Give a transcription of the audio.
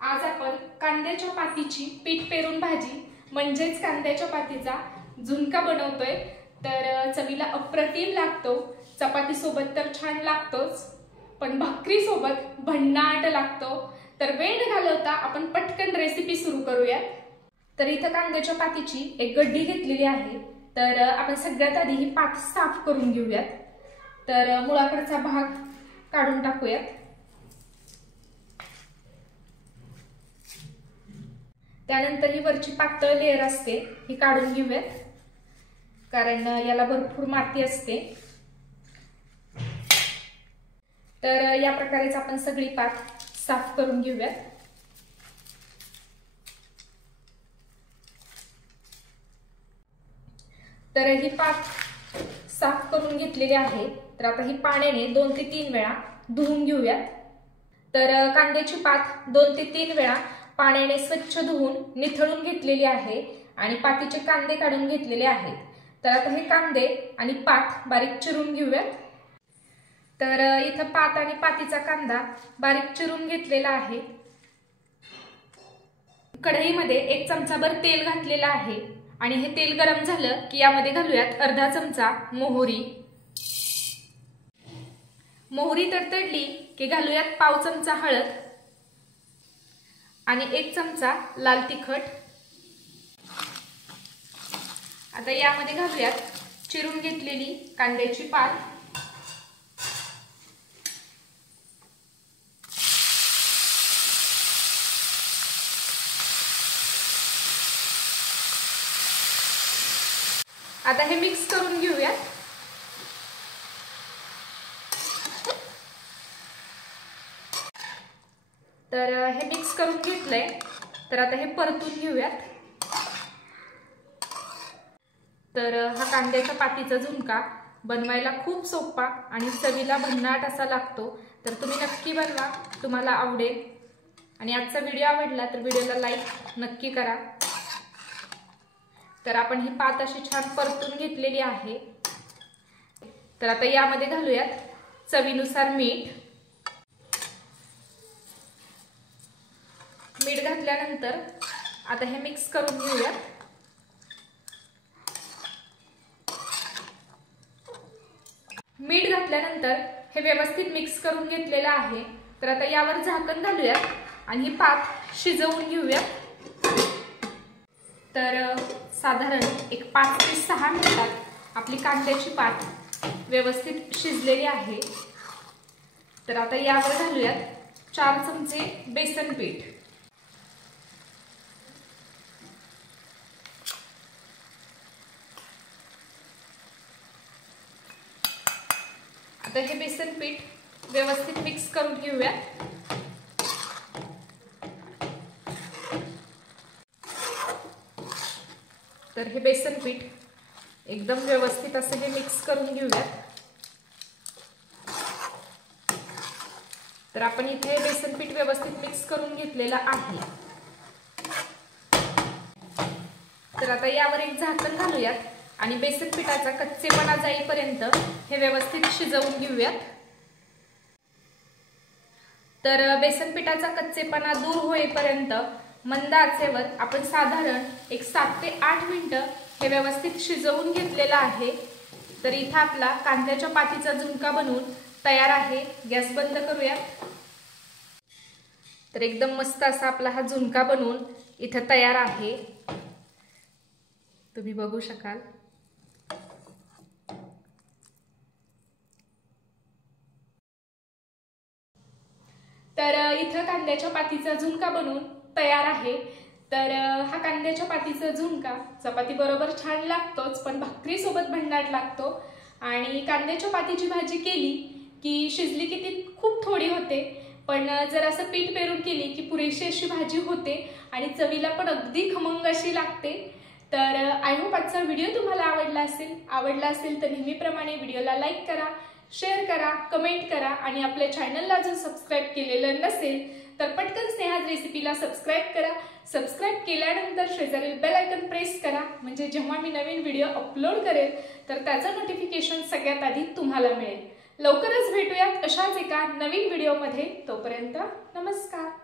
आज आपण कांद्याच्या पातीची पीठ पेरून भाजी म्हणजेच कांद्याच्या पातीचा झुणका बनवतोय। तर चवीला अप्रतिम लागतो। चपाती सोबत तर छान लागतोच, पण भाकरी सोबत भन्नाट लागतो। तर वेळ न घालवता आपण पटकन रेसिपी सुरू करूया। तर इथं कांद्याच्या पातीची एक गड्डी घेतलेली आहे। तर आपण सगळ्यात आधी ही पात साफ करून घेऊयात। तर मुळाकडचा भाग काढून टाकूयात। त्यानंतर ही वरची पातळ लेयर असते ही काढून घेऊयात, कारण याला भरपूर माती असते। तर या प्रकारेच आपण सगळी पात साफ करून घेऊयात। तर ही पात साफ करून घेतलेली आहे। तर आता ही पाण्याने 2 ते 3 वेळा धुवून घेऊयात। तर कांद्याची पात 2 ते 3 वेळा पाण्याने स्वच्छ धुवून निथळून घेतलेली आहे आणि पातीचे कांदे काढून घेतलेले आहेत। तर आता हे कांदे आणि पात बारीक चिरून घेऊयात। तर इथं पात आणि पातीचा कांदा बारीक चिरून घेतलेला आहे। कढईमध्ये 1 चमचाभर तेल घातलेलं आहे आणि हे तेल गरम झालं की यामध्ये घालूयात अर्धा चमचा मोहरी। मोहरी तडतडली की घालूयात पाव चमचा हळद आणि 1 चमचा लाल तिखट। आता यामध्ये घालूयात चिरून घेतलेली कांद्याची पात। आता हे मिक्स करून घेऊयात। तर हे मिक्स करून घेतलंय। तर आता हे परतून घेऊयात। तर हा कांद्याच्या पातीचा झुणका बनवायला खूप सोपा आणि चवीला भन्नाट असा लागतो। तर तुम्ही नक्की बनवा, तुम्हाला आवडेल। आणि आजचा व्हिडिओ आवडला तर व्हिडिओला लाईक नक्की करा। तर आपण ही पात अशी छान परतून घेतलेली आहे। तर आता यामध्ये घालूयात चवीनुसार मीठ। मीठ घातल्यानंतर आता हे मिक्स करून घेऊयात। मीठ घातल्यानंतर हे व्यवस्थित मिक्स करून घेतलेलं आहे। तर आता यावर झाकण घालूयात आणि ही पात शिजवून घेऊयात। तर साधारण एक 5 ते 6 मिनिटात आपली कांद्याची पात व्यवस्थित शिजलेली आहे। तर आता यावर घालूयात 4 चमचे बेसन पीठ। आता हे बेसन पीठ व्यवस्थित मिक्स करून घेऊयात। तर हे बेसन पीठ एकदम व्यवस्थित असं हे मिक्स करून घेऊयात। तर आपण इथे बेसन पीठ व्यवस्थित मिक्स करून घेतलेलं आहे। तर आता यावर एक झाकण घालूयात आणि बेसन पिठाचा कच्चेपणा जाईपर्यंत हे व्यवस्थित शिजवून घेऊयात। तर बेसन पिठाचा कच्चेपणा दूर होईपर्यंत मंद आचेवर आपण साधारण एक 7 ते 8 मिनिटं हे व्यवस्थित शिजवून घेतलेलं आहे। तर इथं आपला कांद्याच्या पातीचा झुणका बनवून तयार आहे। गॅस बंद करूयात। तर एकदम मस्त असा आपला हा झुणका बनवून इथं तयार आहे, तुम्ही बघू शकाल। तर इथं कांद्याच्या पातीचा झुणका बनवून तयार आहे। तर हा कांद्याच्या पातीचा झुणका चपाती बरोबर छान लागतोच, पण भाकरी सोबत भन्नाट लागतो। आणि कांद्याच्या पातीची भाजी केली की शिजली की ती खूप थोडी होते, पण जर असं पीठ पेरून केली की पुरेशी अशी भाजी होते आणि चवीला पण अगदी खमंग अशी लागते। तर आय होप आजचा व्हिडिओ तुम्हाला आवडला असेल तर नेहमीप्रमाणे व्हिडिओला लाईक करा, शेअर करा, कमेंट करा आणि आपल्या चॅनलला जर सबस्क्राईब केलेलं नसेल तर पटकन स्नेहाज रेसिपीला सबस्क्राईब करा। सबस्क्राईब केल्यानंतर शेजारील बेल आयकॉन प्रेस करा, म्हणजे जेव्हा मी नवीन व्हिडिओ अपलोड करेल तर त्याचं नोटिफिकेशन सगळ्यात आधी तुम्हाला मिळेल। लवकरच भेटूयात अशाच एका नवीन व्हिडिओमध्ये। तोपर्यंत नमस्कार।